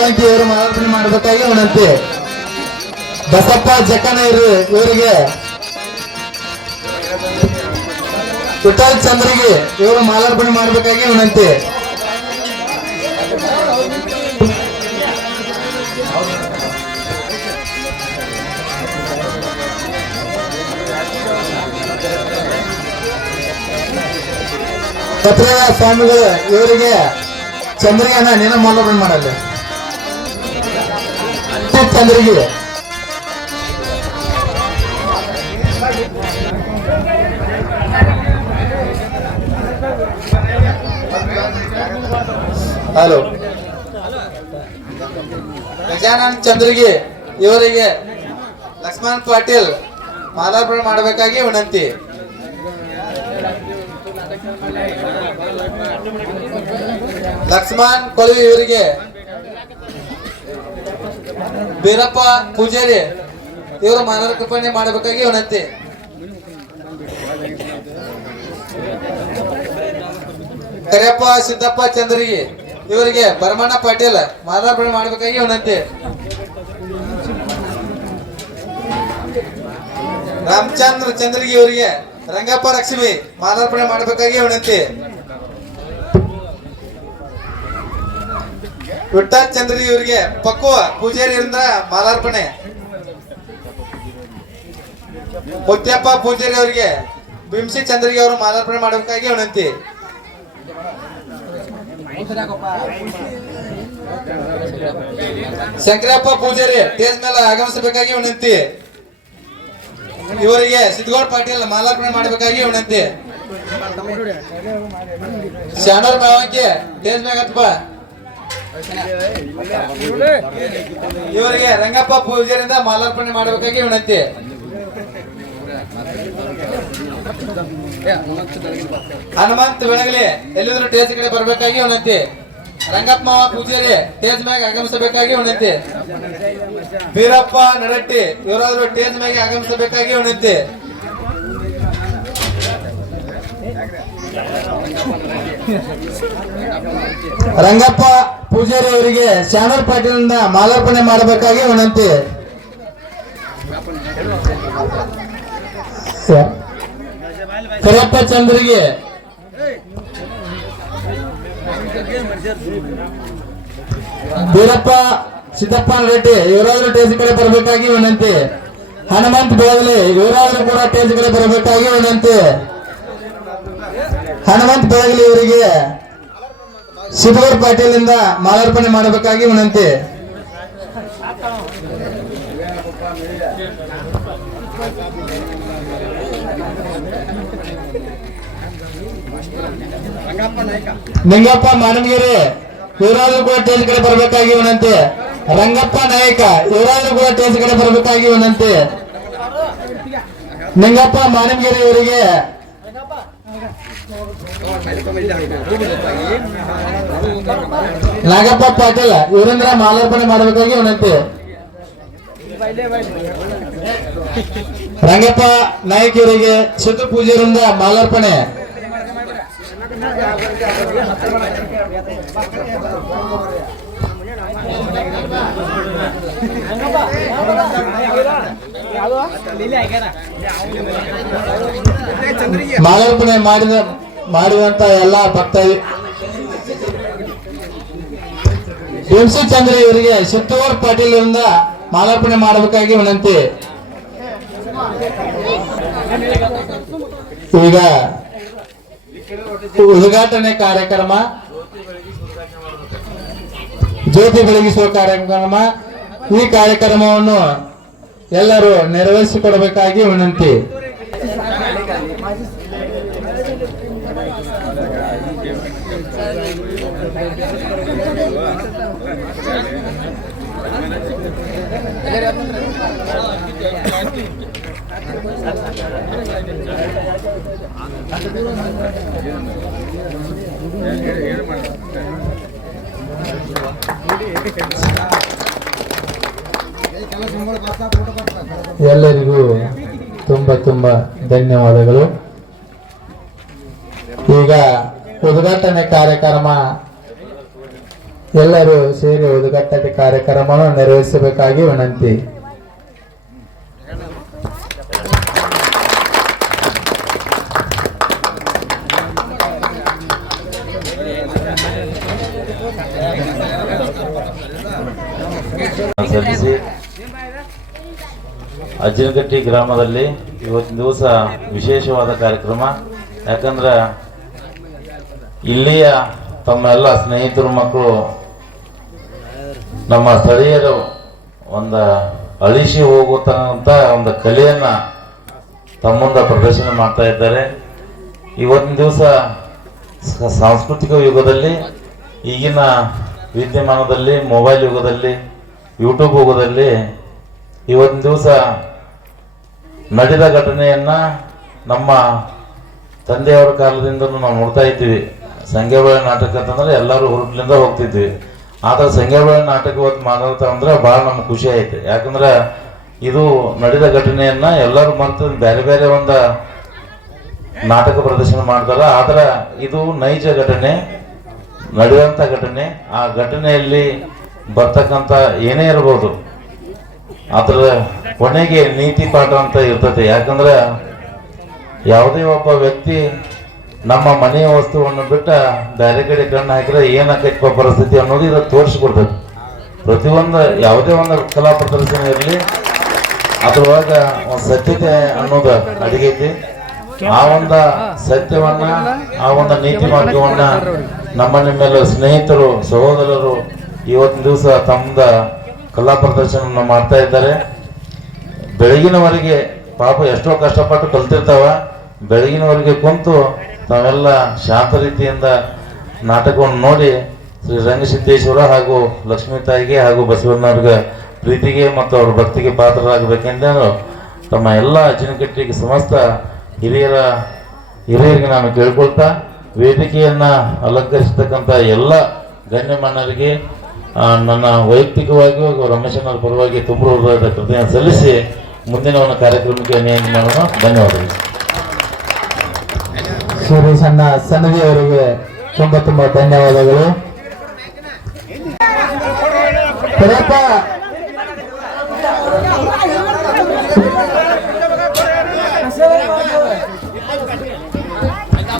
ಮೆರವಣಿಗೆ ಇವರು ಮಾಲಾರ್ಪಣೆ ಮಾಡಬೇಕಾಗಿ ವಿನಂತಿ. ಬಸಪ್ಪ ಜಕ್ಕನಯ್ಯರು ಇವರಿಗೆ ವಿಠಲ್ ಚಂದ್ರಿಗೆ ಇವರು ಮಾಲಾರ್ಪಣೆ ಮಾಡಬೇಕಾಗಿ ವಿನಂತಿ. ಸ್ವಾಮಿಗಳು ಇವರಿಗೆ ಚಂದ್ರಿಯನ್ನ ನೀನು ಮಾಲಾರ್ಪಣೆ ಮಾಡಲ್ಲ ಚಂದ್ರಿಗೆ ಹಲೋ. ಗಜಾನಂದ್ ಚಂದ್ರಿಗೆ ಇವರಿಗೆ ಲಕ್ಷ್ಮಣ್ ಪಾಟೀಲ್ ಮಾಲಾರ್ಪಣೆ ಮಾಡಬೇಕಾಗಿ ವಿನಂತಿ. ಲಕ್ಷ್ಮಣ್ ಕೊಳವಿ ಇವರಿಗೆ ಬೀರಪ್ಪ ಪೂಜಾರಿ, ಇವರು ಮಾಲಾರ್ಪಣೆ ಮಾಡಬೇಕಾಗಿ ವಿನಂತಿ. ಕರಿಯಪ್ಪ, ಸಿದ್ದಪ್ಪ, ಚಂದ್ರಿಗೆ, ಇವರಿಗೆ ಭರಮಣ್ಣ ಪಾಟೀಲ್ ಮಾಲಾರ್ಪಣೆ ಮಾಡಬೇಕಾಗಿ ವಿನಂತಿ. ರಾಮಚಂದ್ರ ಚಂದ್ರಿಗೆ ಇವರಿಗೆ ರಂಗಪ್ಪ ಲಕ್ಷ್ಮಿ ಮಾಲಾರ್ಪಣೆ ಮಾಡಬೇಕಾಗಿ ವಿನಂತಿ. ವಿಠಲ್ ಚಂದ್ರಿಗೆ ಇವರಿಗೆ ಪಕ್ವ ಪೂಜಾರಿಯಿಂದ ಮಾಲಾರ್ಪಣೆ. ಮುತ್ಯಪ್ಪ ಪೂಜಾರಿ ಅವರಿಗೆ ಬಿಂಸಿ ಚಂದ್ರಿಗೆ ಅವರು ಮಾಲಾರ್ಪಣೆ ಮಾಡಬೇಕಾಗಿ ವಿನಂತಿ. ಶಂಕರಪ್ಪ ಪೂಜಾರಿ ಟೇಸ್ ಮೇಲೆ ಆಗಮಿಸಬೇಕಾಗಿ ವಿನಂತಿ. ಇವರಿಗೆ ಸಿದ್ಧಗೌಡ ಪಾಟೀಲ್ ಮಾಲಾರ್ಪಣೆ ಮಾಡಬೇಕಾಗಿ ವಿನಂತಿ. ಶಾನೂರ್ ಮಾವಕ್ಕೆ ಟೇಜ್ ಮೇಲೆ ಹತ್ಪ ಇವರಿಗೆ ರಂಗಪ್ಪ ಪೂಜೆಯಿಂದ ಮಾಲಾರ್ಪಣೆ ಮಾಡಬೇಕಾಗಿ ವಿನಂತಿ. ಹನುಮಂತ ಬೆಳಗಲಿ ಎಲ್ಲಿದ್ರು ಟೇಜ್ ಕಡೆ ಬರಬೇಕಾಗಿ ವಿನಂತಿ. ರಂಗಪ್ಪ ಮಾವ ಪೂಜಾರಿ ಟೇಜ್ ಮ್ಯಾಗ ಆಗಮಿಸಬೇಕಾಗಿ ವಿನಂತಿ. ವೀರಪ್ಪ ನಡಟ್ಟಿ ಇವರಾದ್ರು ಟೇಜ್ ಮ್ಯಾಗ ಆಗಮಿಸಬೇಕಾಗಿ ವಿನಂತಿ. ರಂಗಪ್ಪ ಪೂಜಾರಿ ಅವರಿಗೆ ಶ್ಯಾಮರ್ ಪಾಟೀಲಿಂದ ಮಾಲಾರ್ಪಣೆ ಮಾಡಬೇಕಾಗಿ ವಿನಂತಿ. ಕರಪ್ಪ ಚಂದ್ರಿಗೆ. ಬೀರಪ್ಪ ಸಿದ್ದಪ್ಪ ರೆಡ್ಡಿ, ಇವರಾದ್ರೂ ಟೇಸ್ ಕಡೆ ಬರಬೇಕಾಗಿ ವಿನಂತಿ. ಹನುಮಂತ್ ಬೆಳಗಲಿ ಇವರಾದ್ರೂ ಕೂಡ ಟೇಸ್ ಕಡೆ ಬರಬೇಕಾಗಿ ವಿನಂತಿ. ಹನುಮಂತ್ ಬೆಳಗಲಿ ಇವರಿಗೆ ಪಾಟೀಲ್ ಇಂದ ಮಾಲಾರ್ಪಣೆ ಮಾಡಬೇಕಾಗಿ ವಿನಂತಿ. ನಿಂಗಪ್ಪ ಮಾನಮಗಿರಿ ಇವರಾದ್ರೂ ಟೇಜ್ ಕಡೆ ಬರಬೇಕಾಗಿ ವಿನಂತಿ. ರಂಗಪ್ಪ ನಾಯಕ, ಇವರಾದ್ರೂ ಕೂಡ ಟೇಜ್ ಕಡೆ ಬರಬೇಕಾಗಿ ವಿನಂತಿ. ನಿಂಗಪ್ಪ ಮಾನಮಗಿರಿ ಇವರಿಗೆ ನಾಗಪ್ಪ ಪಾಟೀಲ್ ಇವರಿಂದ ಮಾಲಾರ್ಪಣೆ ಮಾಡಬೇಕಾಗಿ ವಿನಂತಿ. ರಂಗಪ್ಪ ನಾಯಕ್ ಇವರಿಗೆ ಸಿದ್ದು ಪೂಜೆಯಿಂದ ಮಾಲಾರ್ಪಣೆ. ಮಾಲಾರ್ಪಣೆ ಮಾಡಿದ, ಮಾಡಿದಂತ ಎಲ್ಲ ಭಕ್ತ ಎಂಸಿ ಚಂದ್ರ ಇವರಿಗೆ ಸಿದ್ದೂರ್ ಪಾಟೀಲ್ ಇಂದ ಮಾಲಾರ್ಪಣೆ ಮಾಡಬೇಕಾಗಿ ವಿನಂತಿ. ಈಗ ಉದ್ಘಾಟನೆ ಕಾರ್ಯಕ್ರಮ, ಜ್ಯೋತಿ ಬೆಳಗಿಸುವ ಕಾರ್ಯಕ್ರಮ, ಈ ಕಾರ್ಯಕ್ರಮವನ್ನು ಎಲ್ಲರೂ ನೆರವೇರಿಸಿಕೊಡಬೇಕಾಗಿ ವಿನಂತಿ. ಎಲ್ಲರಿಗೂ ತುಂಬ ತುಂಬ ಧನ್ಯವಾದಗಳು. ಈಗ ಉದ್ಘಾಟನೆ ಕಾರ್ಯಕ್ರಮ ಎಲ್ಲರೂ ಸೇರಿ ಉದ್ಘಾಟನೆ ಕಾರ್ಯಕ್ರಮವನ್ನು ನೆರವೇರಿಸಬೇಕಾಗಿ ವಿನಂತಿ. ಅಜ್ಜಿನಗಟ್ಟಿ ಗ್ರಾಮದಲ್ಲಿ ಇವತ್ತಿನ ದಿವಸ ವಿಶೇಷವಾದ ಕಾರ್ಯಕ್ರಮ. ಯಾಕಂದ್ರೆ ಇಲ್ಲಿಯ ತಮ್ಮ ಎಲ್ಲ ಸ್ನೇಹಿತರು, ಮಕ್ಕಳು ನಮ್ಮ ಸ್ಥಳೀಯರು ಒಂದು ಅಳಿಸಿ ಹೋಗುತ್ತಂತ ಒಂದು ಕಲೆಯನ್ನು ತಮ್ಮಂದ ಪ್ರದರ್ಶನ ಮಾಡ್ತಾ ಇದ್ದಾರೆ. ಇವತ್ತಿನ ದಿವಸ ಸಾಂಸ್ಕೃತಿಕ ಯುಗದಲ್ಲಿ, ಈಗಿನ ವಿದ್ಯಮಾನದಲ್ಲಿ ಮೊಬೈಲ್ ಯುಗದಲ್ಲಿ ಯೂಟ್ಯೂಬ್ ಯುಗದಲ್ಲಿ ಇವತ್ತಿನ ದಿವಸ ನಡೆದ ಘಟನೆಯನ್ನು ನಮ್ಮ ತಂದೆಯವರ ಕಾಲದಿಂದಲೂ ನಾವು ನೋಡ್ತಾ ಇದ್ದೀವಿ. ಸಂಘ ನಾಟಕ ಅಂತಂದರೆ ಎಲ್ಲರೂ ಹುರುಪಿನಿಂದ ಹೋಗ್ತಿದ್ವಿ. ಆದ್ರೆ ಸಂಘಗಳ ನಾಟಕ ಇವತ್ತು ಮಾಡೋದು ಅಂದ್ರೆ ಭಾಳ ನಮ್ಗೆ ಖುಷಿ ಆಯ್ತು. ಯಾಕಂದ್ರೆ ಇದು ನಡೆದ ಘಟನೆಯನ್ನ ಎಲ್ಲರೂ ಮರೆತು ಬೇರೆ ಬೇರೆ ಒಂದು ನಾಟಕ ಪ್ರದರ್ಶನ ಮಾಡ್ತಾರ. ಆದ್ರೆ ಇದು ನೈಜ ಘಟನೆ ನಡೆಯುವಂತ ಘಟನೆ. ಆ ಘಟನೆಯಲ್ಲಿ ಬರ್ತಕ್ಕಂಥ ಏನೇ ಇರ್ಬೋದು, ಅದರ ಕೊನೆಗೆ ನೀತಿ ಪಾಠ ಅಂತ ಇರ್ತದೆ. ಯಾಕಂದ್ರೆ ಯಾವುದೇ ಒಬ್ಬ ವ್ಯಕ್ತಿ ನಮ್ಮ ಮನೆಯ ವಸ್ತುವನ್ನು ಬಿಟ್ಟ ಬೇರೆ ಕಡೆ ಕಣ್ಣು ಹಾಕಿದ್ರೆ ಏನಾಕೈತಿ ಪರಿಸ್ಥಿತಿ ಅನ್ನೋದು ಇದು ಪ್ರತಿ ಪ್ರತಿಯೊಂದು ಯಾವುದೇ ಒಂದು ಕಲಾ ಪ್ರದರ್ಶನ ಇರಲಿ, ಅದ್ರೊಳಗೆ ಒಂದು ಸತ್ಯತೆ ಅನ್ನೋದು ಅಡಿಗೈತಿ ಆ ಒಂದು ಸತ್ಯವನ್ನ, ಆ ಒಂದು ನೀತಿ ಮಾರ್ಗವನ್ನ ನಮ್ಮ ನಿಮ್ಮೆಲ್ಲ ಸ್ನೇಹಿತರು, ಸಹೋದರರು ಇವತ್ತಿನ ದಿವಸ ತಮ್ಮದ ಕಲಾ ಪ್ರದರ್ಶನವನ್ನು ಮಾಡ್ತಾ ಇದ್ದಾರೆ. ಬೆಳಗಿನವರೆಗೆ ಪಾಪ ಎಷ್ಟೋ ಕಷ್ಟಪಟ್ಟು ಕಲ್ತಿರ್ತಾವ. ಬೆಳಗಿನವರೆಗೆ ಕುಂತು ತಾವೆಲ್ಲ ಶಾಂತ ರೀತಿಯಿಂದ ನಾಟಕವನ್ನು ನೋಡಿ ಶ್ರೀ ರಂಗಸಿದ್ದೇಶ್ವರ ಹಾಗೂ ಲಕ್ಷ್ಮೀ ತಾಯಿಗೆ ಹಾಗೂ ಬಸವಣ್ಣವ್ರಿಗೆ ಪ್ರೀತಿಗೆ ಮತ್ತು ಅವ್ರ ಭಕ್ತಿಗೆ ಪಾತ್ರರಾಗಬೇಕೆಂದು ತಮ್ಮ ಎಲ್ಲ ಅಜ್ಜಿನಕಟ್ಟಿಗೆ ಸಮಸ್ತ ಹಿರಿಯರ, ಹಿರಿಯರಿಗೆ ನಾನು ಕೇಳ್ಕೊಳ್ತಾ ವೇದಿಕೆಯನ್ನ ಅಲಂಕರಿಸತಕ್ಕಂಥ ಎಲ್ಲ ಗಣ್ಯಮಾನ್ಯರಿಗೆ ನನ್ನ ವೈಯಕ್ತಿಕವಾಗಿಯೂ ಹಾಗೂ ರಮೇಶನವರ ಪರವಾಗಿ ತುಂಬ ಹೃದಯದ ಕೃತಜ್ಞತೆ ಸಲ್ಲಿಸಿ ಮುಂದಿನ ಒಂದು ಕಾರ್ಯಕ್ರಮಕ್ಕೆ ನೇಮಕ ಮಾಡೋಣ. ಧನ್ಯವಾದಗಳು. ಶ್ರೀ ಸಣ್ಣ ಸನ್ನದಿ ಅವರಿಗೆ ತುಂಬಾ ತುಂಬಾ ಧನ್ಯವಾದಗಳು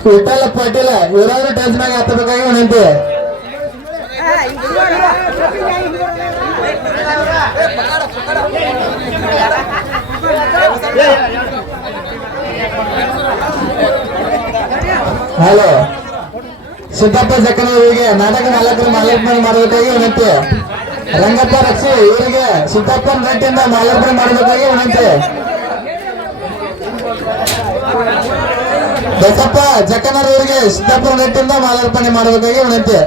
ವಿಠಲ ಪಾಟೀಲ ಇವರಾದ್ರೂ ಮ್ಯಾಗ ಹತ್ತಬೇಕಾಗಿ ವಿನಂತಿ ಹಲೋ. ಸಿದ್ದಪ್ಪ ಜಕ್ಕನ ಇವರಿಗೆ ನಾಟಕ ಮಾಲಕರು ಮಾಲಾರ್ಪಣೆ ಮಾಡಬೇಕಾಗಿ ವಿನಂತಿ. ರಂಗಪ್ಪ ರಕ್ಷಿ ಇವರಿಗೆ ಸಿದ್ದಪ್ಪ ನಟಿಯಿಂದ ಮಾಲಾರ್ಪಣೆ ಮಾಡಬೇಕಾಗಿ ವಿನಂತಿ. ಜಕ್ಕನ ಜಕ್ಕನವರಿಗೆ ಸಿದ್ದಪ್ಪ ನಟಿಯಿಂದ ಮಾಲಾರ್ಪಣೆ ಮಾಡಬೇಕಾಗಿ ವಿನಂತಿ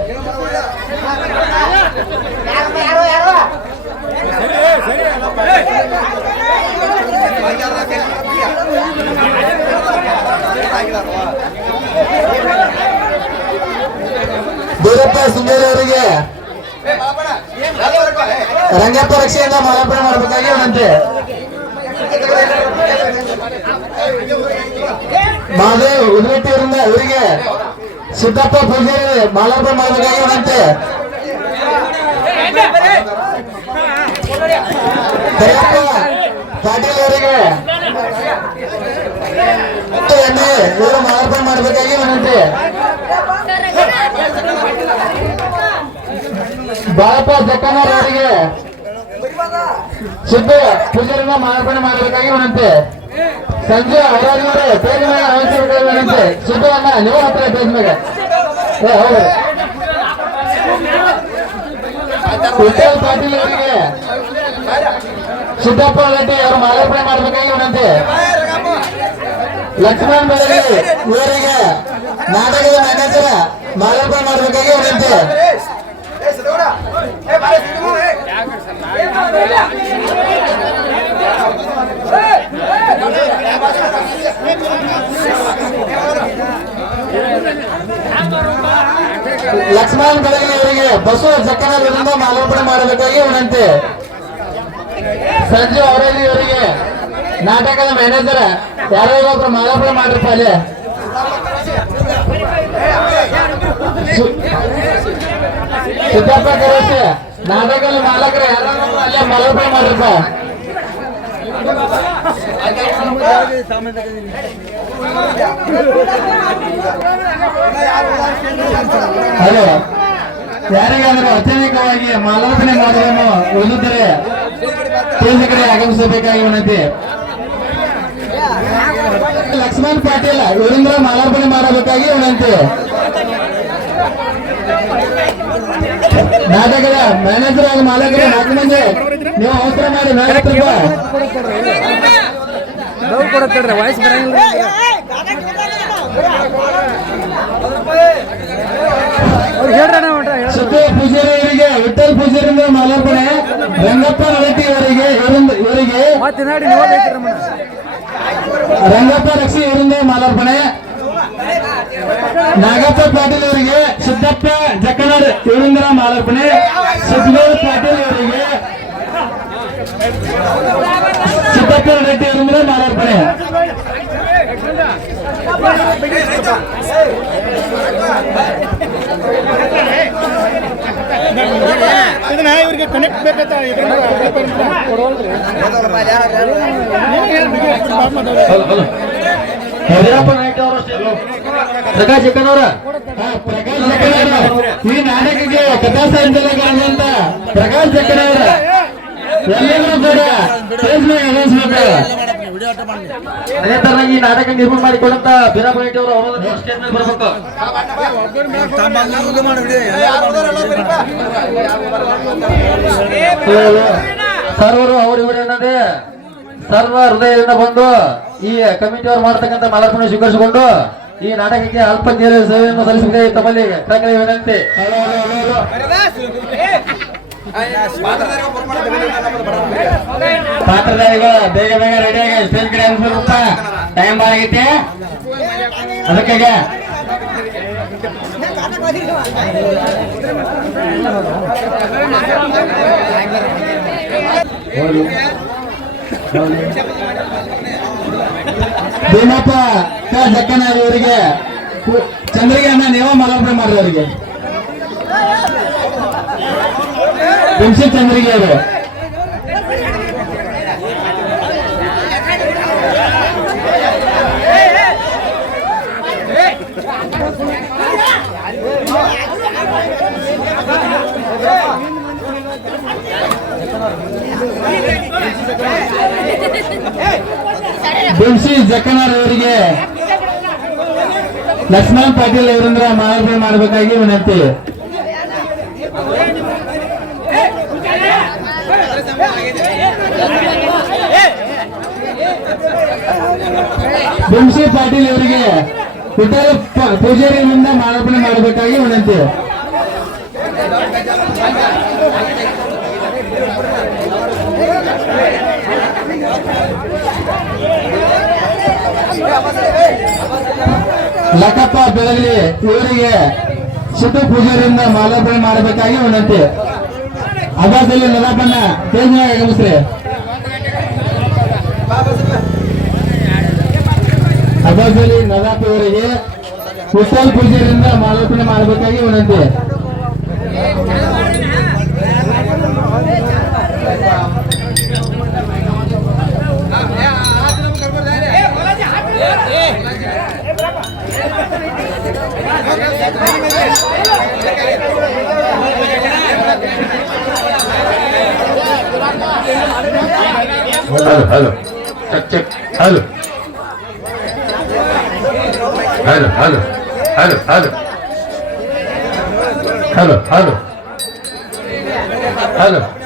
ಬೀರಪ್ಪ ಸುಂದರಿ ಅವರಿಗೆ ರಂಗಪ್ಪ ರಕ್ಷೆಯಿಂದ ಮಾಲಾರ್ಪಣೆ ಮಾಡಬೇಕಾಗಿ ವಿನಂತಿ ಮಹಾದೇವ್ ಉದ್ರಟ್ಟಿ ಅವರಿಂದ ಇವರಿಗೆ ಸಿದ್ದಪ್ಪ ಪೂಜಾರಿ ಮಾಲಾರ್ಪಣೆ ಮಾಡಬೇಕಾಗಿ ವಿನಂತಿ ಕರಿಯಪ್ಪ ಪಾಟೀಲ್ ಅವರಿಗೆ ಎಣ್ಣೆ ಇವರು ಮಾಲಾರ್ಪಣೆ ಮಾಡಬೇಕಾಗಿ ವಿನಂತಿ ಬಾಳಪ್ಪ ಅವರಿಗೆ. ಸಿದ್ದು, ಪೂಜಾರಿನ ಮಾಲಾರ್ಪಣೆ ಮಾಡಬೇಕಾಗಿ ವಿನಂತಿ ಸಂಜೆ ಪೇಜ್ ಮೇಲೆ ಆವಿಷ್ಕರಿಸಬೇಕಾಗಿ ವಿನಂತಿ ಸಿದ್ದು ಅಣ್ಣ ನೀವು ಹತ್ರ ಏ, ಹೌದು. ವಿಠಲ್ ಪಾಟೀಲ್ ಅವರಿಗೆ. ಸಿದ್ದಪ್ಪ ರೆಡ್ಡಿ ಅವರು ಮಾಲಾರ್ಪಣೆ ಮಾಡಬೇಕಾಗಿ ವಿನಂತಿ ಲಕ್ಷ್ಮಣ್ ಬೆಳಗಿ ಇವರಿಗೆ ನಾಟಕದ ಮ್ಯಾನೇಜರ್ ಮಾಲಾರ್ಪಣೆ ಮಾಡಬೇಕಾಗಿ ವಿನಂತಿ ಲಕ್ಷ್ಮಣ್ ಬೆಳಗ್ಗೆ ಅವರಿಗೆ ಬಸವ ಜಕ್ಕನ ವಿರುದ್ಧ ಮಾಲಾರ್ಪಣೆ ಮಾಡಬೇಕಾಗಿ ವಿನಂತಿ ಸಂಜು ಅವರಲ್ಲಿ ಅವರಿಗೆ ನಾಟಕದ ಮ್ಯಾನೇಜರ್ ಯಾರೋ ಒಬ್ರು ಮಾಲಾರ್ಪಣೆ ಮಾಡಿರಪ್ಪ ಅಲ್ಲಿ. ಸಿದ್ದಪ್ಪ ಕರೆಸಿ ನಾಟಕಲ್ಲಿ ಮಾಲಕರ ಯಾರು ಅಲ್ಲೇ ಮಾಲಾರ್ಪಣೆ ಮಾಡ್ರಪ್ಪ ಹಲೋ, ಯಾರಿಗಾದರೂ ಅತ್ಯಧಿಕವಾಗಿ ಮಾಲಾರ್ಪಣೆ ಮಾಡುವುದನ್ನು ಕೇಂದ್ರ ಕಡೆ ಆಗಮಿಸಬೇಕಾಗಿ ವಿನಂತಿ. ಲಕ್ಷ್ಮಣ್ ಪಾಟೀಲ್ ಇವರಿಂದ ಮಾಲಾರ್ಪಣೆ ಮಾಡಬೇಕಾಗಿ ವಿನಂತಿ. ನಾಟಕದ ಮ್ಯಾನೇಜರ್ ಆದ ಮಾಲಕರು ನಾಲ್ಕು ಮಂದಿ. ನೀವು ಅವಸರ ಮಾಡಿ ನಾಲ್ಕು ವಾಯ್ಸ್ ಬರಂಗಿಲ್ಲ ಅವ್ರು ಹೇಳ್ರಣ ಸುತ್ತ ಪೂಜಾರಿಯವರಿಗೆ ವಿಠಲ್ ಪೂಜಾರಿಂದ ಮಾಲಾರ್ಪಣೆ. ರಂಗಪ್ಪ ರಳಟಿ ಅವರಿಗೆ ಇವರಿಂದ ಇವರಿಗೆ. ರಂಗಪ್ಪ ರಕ್ಷಿ ಇವರಿಂದ ಮಾಲ ನಾಗಪ್ಪ ಪಾಟೀಲ್ ಅವರಿಗೆ ಸಿದ್ದಪ್ಪ ಜಕ್ಕನಾಡ್ ಇವರಿಂದ ಮಾಲಾರ್ಪಣೆ ಸಿದ್ದಗೌಡ ಪಾಟೀಲ್ ಅವರಿಗೆ ಸಿದ್ದಪ್ಪ ರೆಡ್ಡಿ ಅವರಿಂದ ಮಾಲಾರ್ಪಣೆ ಇದನ್ನ ಇವ್ರಿಗೆ ಕನೆಕ್ಟ್ ಬೇಕಂತ ಯಡಿಯೂರಪ್ಪ ನಾಯ್ಕ ಅವರು ಪ್ರಕಾಶ್ ಅಕ್ಕನವರ? ಪ್ರಕಾಶ್ ಅಕ್ಕನವರ. ಈ ನಾಟಕಕ್ಕೆ ಕಥಾ ಅಂತ ಪ್ರಕಾಶ್ ಅಕ್ಕನವರ. ಎಲ್ಲರೂ ಕೂಡ ಸ್ಟೇಜ್ ಅದೇ ತರ ಈ ನಾಟಕ ನಿರ್ಮಾಣ ಮಾಡಿಕೊಂಡಂತ ಬೀರಪ್ಪ ನಾಯ್ಕ ಅವರು ಅವರು ಸ್ಟೇಜ್ ಮೇಲೆ ಬರ್ಬೇಕು. ಸರ್ವರು ಅವ್ರ ಇವರು ಏನಂದ್ರೆ ಸರ್ವ ಹೃದಯದಿಂದ ಬಂದು ಈ ಕಮಿಟಿ ಅವರು ಮಾಡ್ತಕ್ಕಂಥ ಮಾಲಾರ್ಪಣೆ ಸ್ವೀಕರಿಸಿಕೊಂಡು ಈ ನಾಟಕಕ್ಕೆ ಅಲ್ಪ ನೀರು ಸೇವೆಯನ್ನು ಸಲ್ಲಿಸಿದೆ ತಮ್ಮಲ್ಲಿ ಕಳಕಳಿ ವಿನಂತಿ. ಪಾತ್ರಧಾರಿಗಳು ಬೇಗ ಬೇಗ ರೆಡಿ ಆಗಿ ಸ್ಟೇಜ್ ಕಡೆ ಅನ್ಸ್ಬೇಕಪ್ಪ ಟೈಮ್ ಆಗೈತೆ. ಅದಕ್ಕಾಗಿ. ಭೀಮಪ್ಪ ಜಕ್ಕನ ಇವರಿಗೆ ಚಂದ್ರಿಗೆ ಅನ್ನ ನೀವ ಅವರಿಗೆ. ಬಿಂಸಿ ಚಂದ್ರಿಗೆ ಅವರು. ಬಿಂಸಿ ಲಕ್ಷ್ಮಣ ಪಾಟೀಲ್ ಅವರಿಂದ ಮಾಲಾರ್ಪಣೆ ಮಾಡಬೇಕಾಗಿ ವಿನಂತಿ. ಬಿಂಸಿ ಪಾಟೀಲ್ ಅವರಿಗೆ ವಿಠಲ ಪೂಜಾರಿಯಿಂದ ಮಾಲಾರ್ಪಣೆ ಮಾಡಬೇಕಾಗಿ ವಿನಂತಿ. ಲಕ್ಕಪ್ಪ ಬೆಳಗಲಿ ಇವರಿಗೆ ಸಿದ್ದು ಪೂಜೆಯಿಂದ ಮಾಲಾರ್ಪಣೆ ಮಾಡಬೇಕಾಗಿ ವಿನಂತಿ. ಅದಾದಲ್ಲಿ ನದಾಪನ್ನ ತೇಜ್ನಾಗ ಆಗಮಿಸ್ರಿ. ಅದಾದಲ್ಲಿ ನದಾಪ ಇವರಿಗೆ ಪೂಜೆಯಿಂದ ಪೂಜಾರಿಯಿಂದ ಮಾಲಾರ್ಪಣೆ ಮಾಡಬೇಕಾಗಿ ವಿನಂತಿ. Hello, hello. Check, check. Hello. Hello, hello. Hello, hello. Hello, hello. Hello.